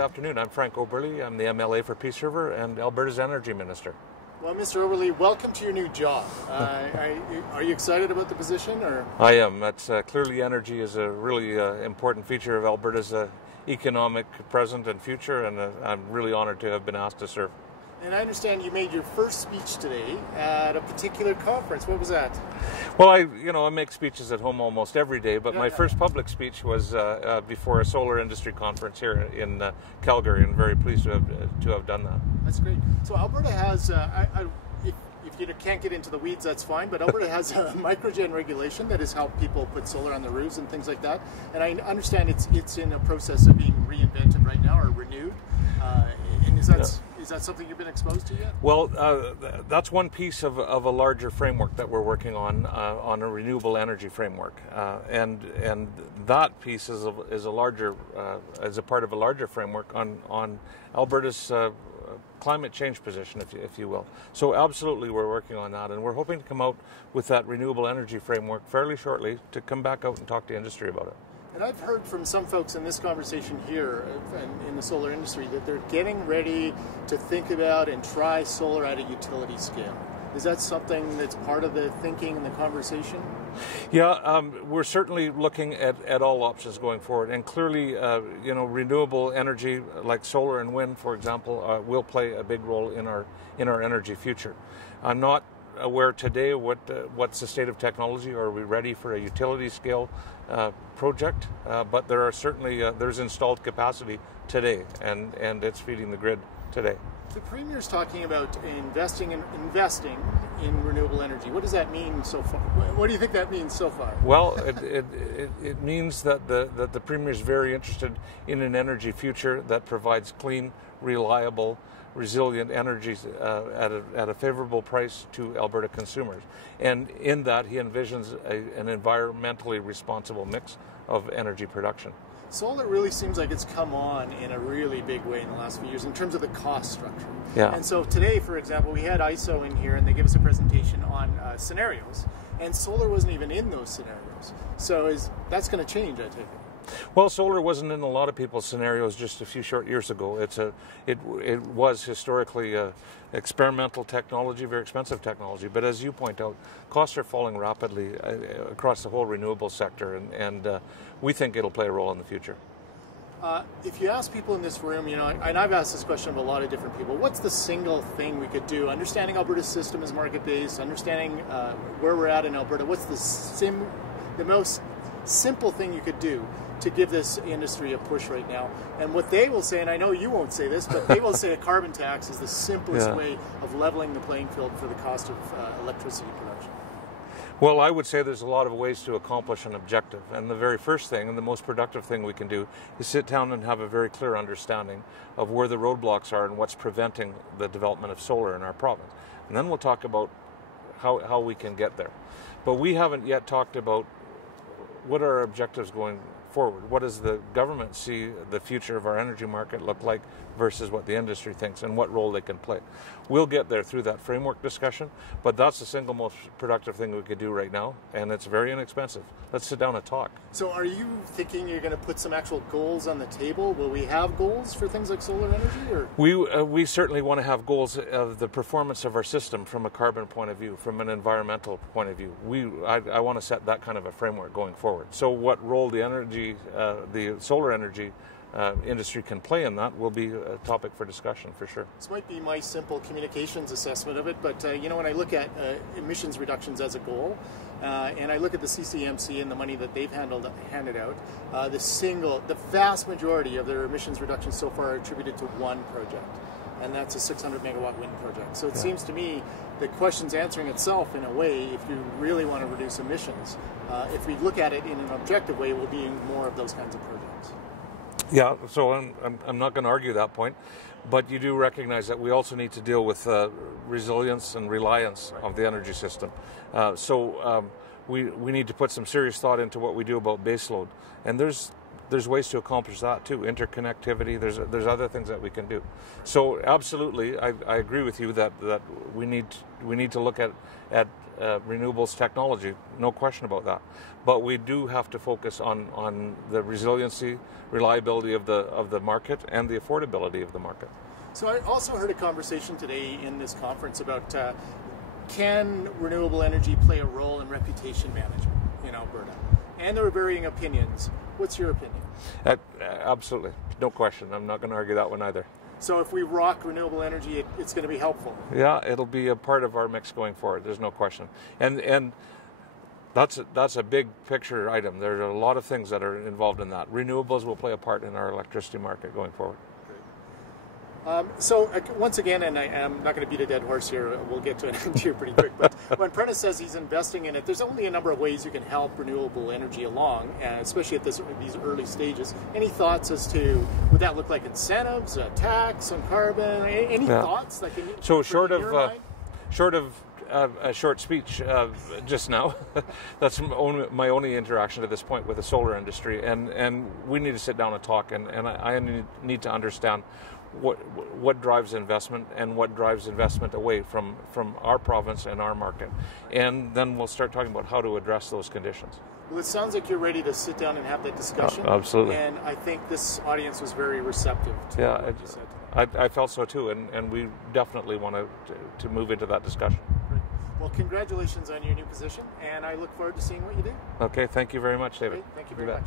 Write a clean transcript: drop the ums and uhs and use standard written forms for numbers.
good afternoon. I'm Frank Oberle. I'm the MLA for Peace River and Alberta's Energy Minister. Well, Mr. Oberle, welcome to your new job. Are you excited about the position? Or? I am. That's clearly energy is a really important feature of Alberta's economic present and future, and I'm really honored to have been asked to serve. And I understand you made your first speech today at a particular conference. What was that? Well, I make speeches at home almost every day, but my first public speech was before a solar industry conference here in Calgary, and very pleased to have done that. That's great. So Alberta has, if you can't get into the weeds, that's fine, but Alberta has a microgen regulation that has helped people put solar on the roofs and things like that. And I understand it's in a process of being reinvented right now, or renewed. And is that something you've been exposed to yet? Well, that's one piece of a larger framework that we're working on a renewable energy framework, and that piece is a part of a larger framework on Alberta's climate change position, if you will. So absolutely, we're working on that, and we're hoping to come out with that renewable energy framework fairly shortly to come back out and talk to industry about it. And I've heard from some folks in this conversation here in the solar industry that they're getting ready to think about and try solar at a utility scale. Is that something that's part of the thinking and the conversation? Yeah, we're certainly looking at all options going forward, and clearly, renewable energy like solar and wind, for example, will play a big role in our energy future. I'm not aware today what's the state of technology, or are we ready for a utility scale project, but there are certainly there's installed capacity today, and it's feeding the grid today. The Premier's talking about investing in renewable energy. What does that mean so far? What do you think that means so far? Well, it means that the Premier is very interested in an energy future that provides clean, reliable, resilient energy at a favorable price to Alberta consumers. And in that, he envisions an environmentally responsible mix of energy production. Solar really seems like it's come on in a really big way in the last few years in terms of the cost structure. Yeah. And so today, for example, we had ISO in here and they gave us a presentation on scenarios, and solar wasn't even in those scenarios. So that's going to change, I take it. Well, solar wasn't in a lot of people's scenarios just a few short years ago. It was historically experimental technology, very expensive technology. But as you point out, costs are falling rapidly across the whole renewable sector, and we think it'll play a role in the future. If you ask people in this room, and I've asked this question of a lot of different people, what's the single thing we could do? Understanding Alberta's system is market-based, understanding where we're at in Alberta, what's the most simple thing you could do to give this industry a push right now? And what they will say, and I know you won't say this, but they will say a carbon tax is the simplest way of leveling the playing field for the cost of electricity production. Well, I would say there's a lot of ways to accomplish an objective. And the very first thing, and the most productive thing we can do, is sit down and have a very clear understanding of where the roadblocks are and what's preventing the development of solar in our province. And then we'll talk about how we can get there. But we haven't yet talked about what are our objectives going forward. What does the government see the future of our energy market look like versus what the industry thinks, and what role they can play? We'll get there through that framework discussion, but that's the single most productive thing we could do right now, and it's very inexpensive. Let's sit down and talk. So are you thinking you're going to put some actual goals on the table? Will we have goals for things like solar energy? Or? We certainly want to have goals of the performance of our system from a carbon point of view, from an environmental point of view. I want to set that kind of a framework going forward. So what role the solar energy industry can play in that will be a topic for discussion, for sure. This might be my simple communications assessment of it, but when I look at emissions reductions as a goal, and I look at the CCMC and the money that they've handed out, the vast majority of their emissions reductions so far are attributed to one project, and that's a 600 megawatt wind project. So it seems to me the question's answering itself in a way. If you really want to reduce emissions, if we look at it in an objective way, we'll be in more of those kinds of projects. Yeah, so I'm not going to argue that point, but you do recognize that we also need to deal with resilience and reliance of the energy system. So we need to put some serious thought into what we do about baseload. And there's there's ways to accomplish that too. Interconnectivity. There's other things that we can do. So absolutely, I agree with you that we need to look at renewables technology. No question about that. But we do have to focus on the resiliency, reliability of the market, and the affordability of the market. So I also heard a conversation today in this conference about can renewable energy play a role in reputation management in Alberta? And there are varying opinions. What's your opinion? Absolutely. No question. I'm not going to argue that one either. So if we rock renewable energy, it's going to be helpful. Yeah, it'll be a part of our mix going forward. There's no question. And that's a big picture item. There are a lot of things that are involved in that. Renewables will play a part in our electricity market going forward. So once again, and I'm not going to beat a dead horse here, we'll get to an end here pretty quick, but when Prentice says he's investing in it, there's only a number of ways you can help renewable energy along, especially at these early stages. Any thoughts as to, would that look like incentives, a tax on carbon, any thoughts that can... So short of a short speech just now, that's my only interaction to this point with the solar industry, and we need to sit down and talk, and I need to understand what drives investment and what drives investment away from our province and our market. And then we'll start talking about how to address those conditions. Well, it sounds like you're ready to sit down and have that discussion. Absolutely. And I think this audience was very receptive to what you said. I felt so too, and we definitely want to move into that discussion. Great. Well, congratulations on your new position, and I look forward to seeing what you do. Okay, thank you very much, David. Great. Thank you very much.